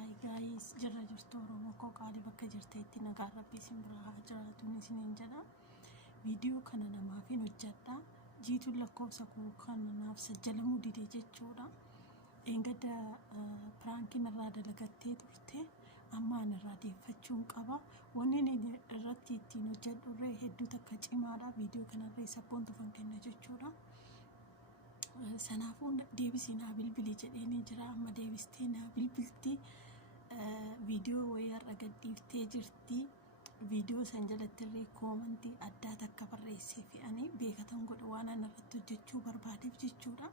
Hi guys, jirra jirtu Oromoo koo qaalii bakka jirteetti nagaa rabbii isin biraa haa jiraatuun isiniin jedha. Viidiyoo kana namaaf hin hojjedha. Jiituun lakkoofsa koo kanaaf sajjalamuu didee jechuudha. Eegada piraankiin irraa dalagattee turte amma irraa deeffachuun qaba. Wanni irratti ittiin hojjedhurree hedduu takka cimaadha. Viidiyoo kanarree sappoon tufan kenna jechuudha. Sanaafuu deebisii naa bilbilii jedheenii jira. Amma deebistee naa bilbilti. Viidiyoo wayyaarra gadhiiftee jirti. Viidiyoo san jalattirree koomantii addaa takka barreessee fi ani beekatan godha waan an irratti hojjechuu barbaadeef jechuudha.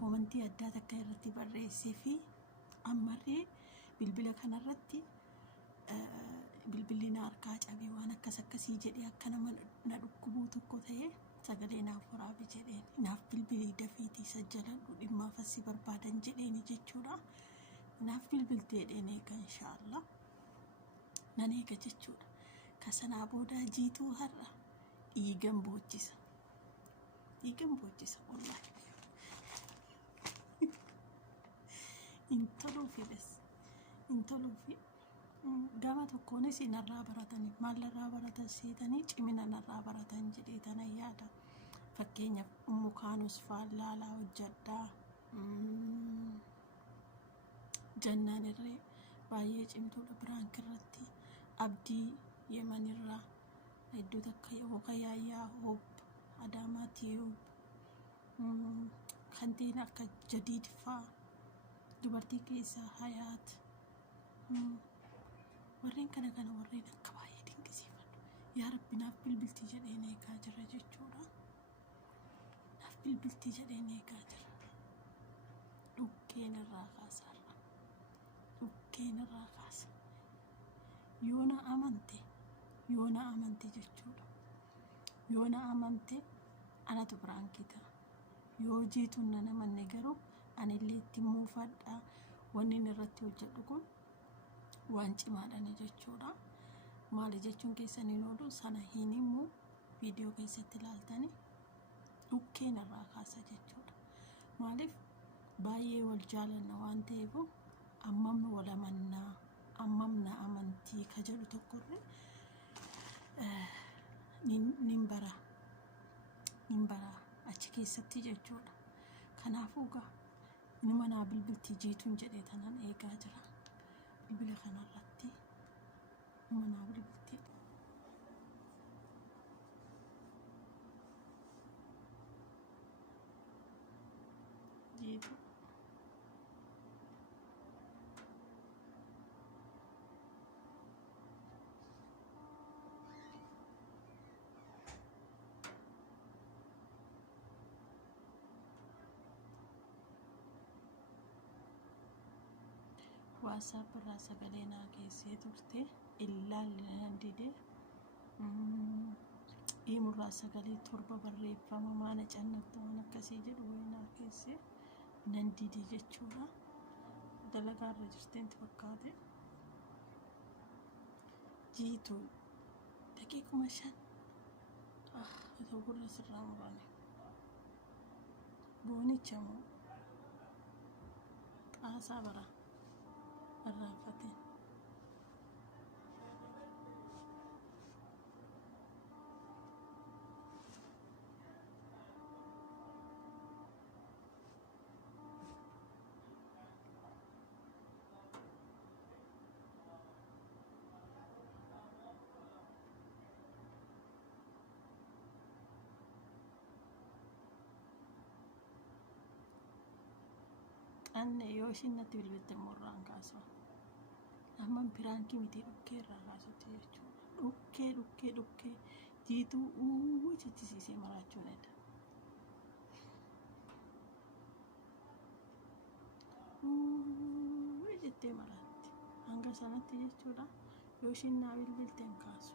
Koomantii addaa takka irratti barreessee fi ammarree bilbila kanarratti bilbilli na harkaa cabee waan akkasii jedhee akka nama na dhukkubuu tokko ta'ee sagalee naaf waraabi jedheen naaf bilbilii dafiitii sajjaladhu dhimmaaf asii barbaadan jedheeni jechuudha. Naaf bilbiltee jedheen eega inshaallah nan eega jechuudha. Kasanaa booda jiituu har'a dhiigan boochisa wallaahi intoluufi gama tokkoonis narraa barataniif maal irraa baratan seetanii cimina narraa baratan jedhee tana yaada. Fakkeenyaaf mukaanus faallaalaa hojjedhaa. Jannaan irree baay'ee cimtuudha piraank irratti. Abdii yemanirraa hedduu takka yookaan yaayyaa hoob adaamaa tiyuu kantiin akka jadiidfaa dubartii keessaa hayaat warreen kana warreen akka baay'ee dinqisiifadhu. Yaa Rabbi naaf bilbiltii jedheen eegaa jira jechuudha. Naaf bilbiltii jedheen eegaa jira. Dhukkeen irraa kaasaarra. Dhukkeen irraa kaasa. Yoona amante jechuudha. Yoona amante anatu piraankii ta'a. Yoo jiituun nan amanne garuu anillee itti muufadha. Wanni irratti hojjedhu kun waan cimaadhani jechuudha. Maali jechuun keessaniin oolu sana hin himu viidiyoo keessatti ilaaltanii dhukkeen irraa kaasa jechuudha. Maaliif baay'ee wal jaalanna waan ta'eef ammam wal amannaa ammam na amantii ka jedhu tokkorree nin bara achi keessatti jechuudha. Kanaafuu gaa inuma naa bilbiltii jiituun jedhee tanan eegaa jira. Bilbila kanarratti inuma naa bilbiltii. Jiitu WhatsApp irraa sagalee naa keessee turte ilaallan didee imurraa sagalee torba barreeffama maana cannabta waan akkasii jedhu wayinaa keessee nan didee jechuudha. Dalagaarra jirteenti fakkaate. Jiituu daqiiquma 5 otoo gurra sirraa murane boonicha moo xaasaa bara arraanfateen. Anne yoo ishiin natti bilbilte morraan kaasuu amman piraankii miti dhukkee irraa kaasutti jechuudha. Dhukkee jiituu jechisiisee maraachuun edda. Jettee maraatti hanga sanatti jechuudha. Yoo ishiin naa bilbilteen kaasu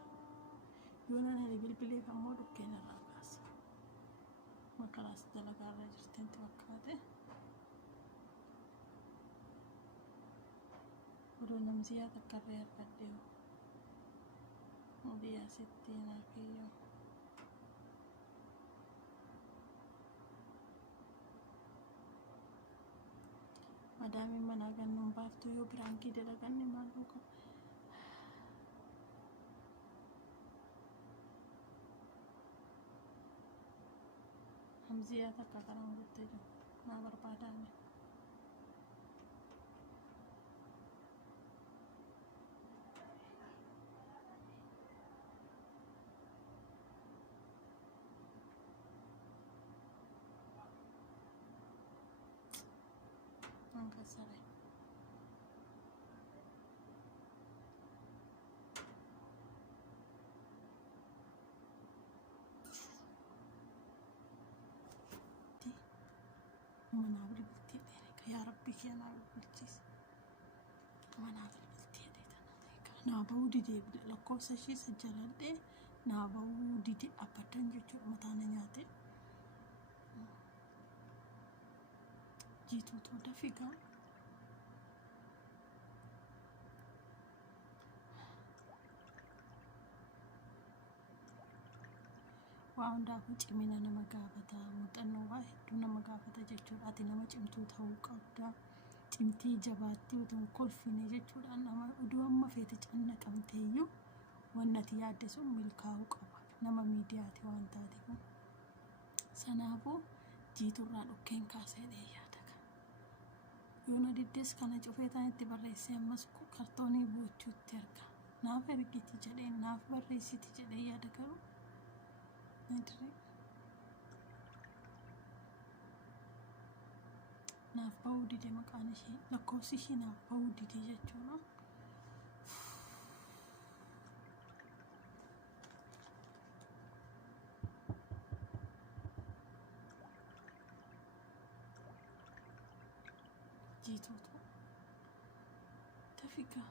yoo nan bilbileef ammoo dhukkeen irraa kaasa. Makaraas dalagaarra jirteenti fakkaate. Udah namsiya takkarree argadhee biyyaa sittiin argeeyyo. madaamiin manaa gannuun baaftuu yoo biraankii dalaganne maal dhuga hamziyaa takka karan guttee jiru naa barbaadaame Sare. Mana bilbiltii dheereka yaa rabbi keenaa bilbilchiis mana bilbiltii dheereka naa bahuu didee lakkoofsa ishii sajjaladhee naa bahuu didee abbadan jechuudha mataana nyaate jiituutu dafigaa waa hundaafuu cimina nama gaafata muuxannoo waa hedduu nama gaafata jechuudha ati nama cimtuu ta'uu qabda cimtii jabaattii utuu kolfine jechuudha nama oduu amma feete cannaqamteeyyuu wanni ati yaadde sun milkaa'uu qaba nama miidiyaati waan taateef sanaafuu jiiturraa dhukkeen kaasee yaada yoo na diddees kana cufeetaan itti barreessee ammas kartoonii buuchuutti erga naaf ergiti jedhee naaf barreessiti jedhee yaada garuu naaf bahuu didee maqaan ishee lakkoofsi ishee naaf bahuu didee jechuudha. Jiituutu dafigaa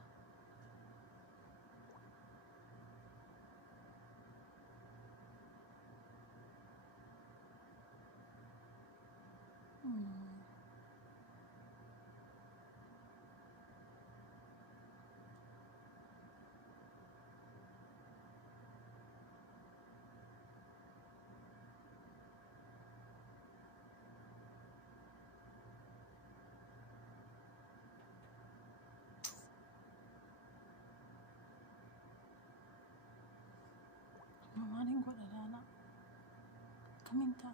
maaliin godha laala kamiin ta'a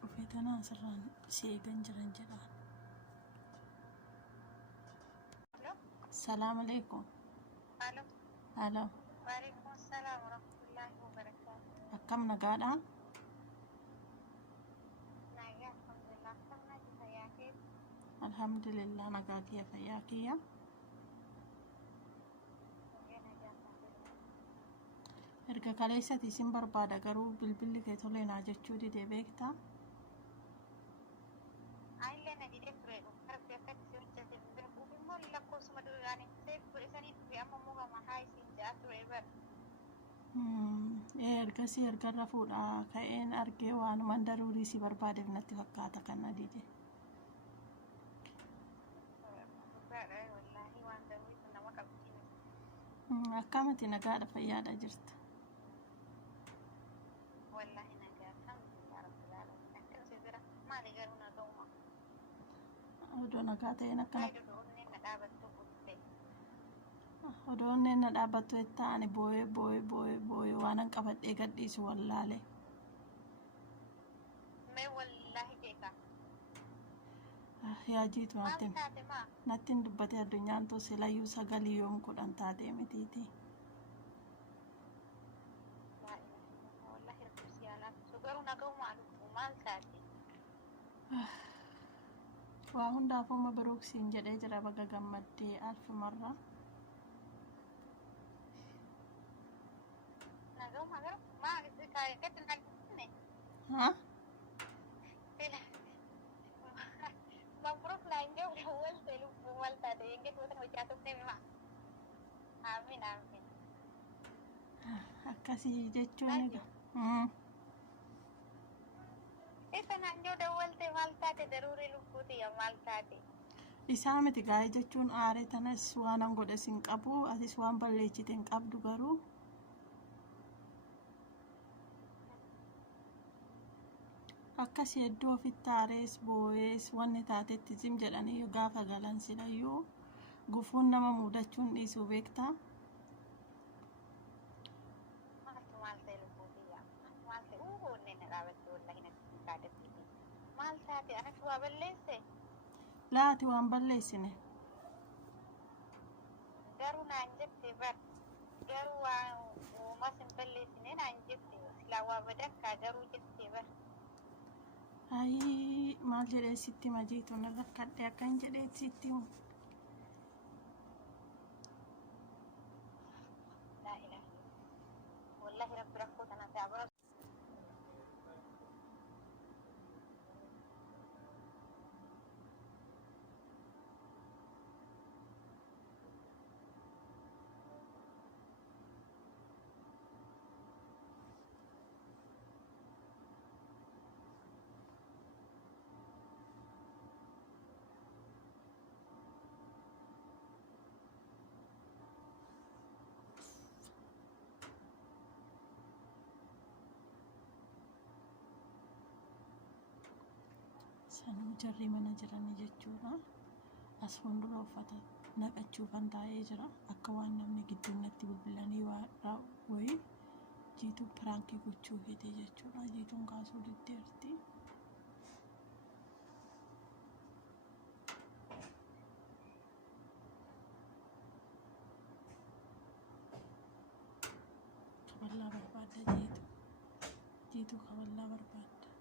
cufee tanaa asirraan si eegan jiran jedhaan salaam alaikum halo waalaikum salaam warahmatullahi wabarakatuh akkam nagaadha alhamdulillah nagaa kiyya fayyaa kiyya erga kaleessati isin barbaada garuu bilbilli kee tolee naa jechuu didee beektaa ayillee na didee ture harbi akkatti hojjate darbuuf immoo lakkoofsuma duraanii seef godhisanii ture amma mugama haa isin ja'a ture bara ergasii ergarra fuudhaa ka'een argee waanuman daruurii si barbaadeef natti fakkaata kan na dide akkamati nagaadha fayyaadha jirta wallahi nagaa alhamdulillah rabbil alamin akkam jira maali garuu na ga'uma odoo nagaa ta'een akkana onneen na dhaabattu butte odoo onneen na dhaabattu jettaani boo'ee waanan qabadhee gadhiisu wallaale mee wallahi jeekaa yaa jiitu nattiin dubbate addunyaan tu silayyuu sagalii yoom kudhan taatee mitiiti wallahi rabbi siyaalaatu garuu na ga'uma alubu maal taate waa hundaafuu mabruuksiin jedhee jira baga gammaddee alfumarra na ga'uma garuu maal gadi na ga'une haa Mamproof na injo wal telu wal tade yang kita tuh jatuh nih memang. Amin amin. akkasii jechuun Isa na injo da wal tade daruri lukuti ya mal tade. isaa miti gaa'ee jechuun aaree tanas waanan godhe sin qabu atis waan balleessite hin qabdu garuu akkasii iddoo ofitti aarees boo'ees wanni taatetti zim jedhanii yoo gaafa galan silayyuu gufuun nama mudachuun dhiisuu beektaa. Maaltu maal ta'e lubbuu biyyaa? Maal ta'e onneen na dhaabatte wallahi natti kaadatti. Maal taate anatti waa balleesse? Laati waan balleessine. Garuu naan jette bar garuu waan uumas hin balleessine naan jette silaa waa badakkaa garuu jette bar. Ayii maal jedhee sitti majiitu na rakkadhe akkan jedhee sitti himu. Laa ilaaha wallahi rabbi rakkoo tana ta'aa bara. Sanuu jarri mana jiranii jechuudha. As fuuldura uffata naqachuufan taa'ee jira. Akka waan namni gidduun natti bilbilanii wayii jiituu piraankii gochuu fedhe jechuudha. Jiituun kaasuu diddeerti. Kaballaa barbaadda jiitu. Jiituu kaballaa barbaadda.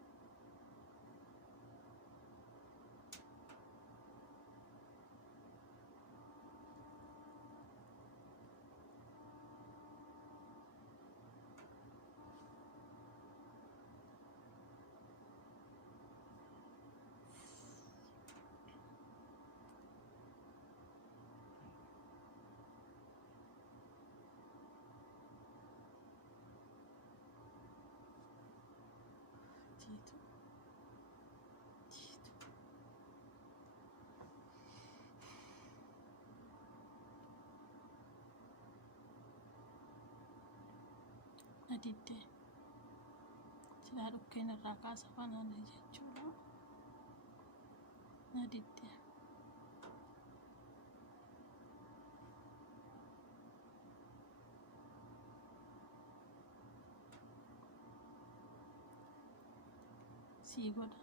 Nadidde silaa dhukkeen irraa kaasa fanaan jechuudha. Nadidde sii godha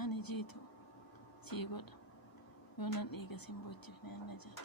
ani jiitu sii godha yoo nan dhiiga sin bochifne ana jedhe.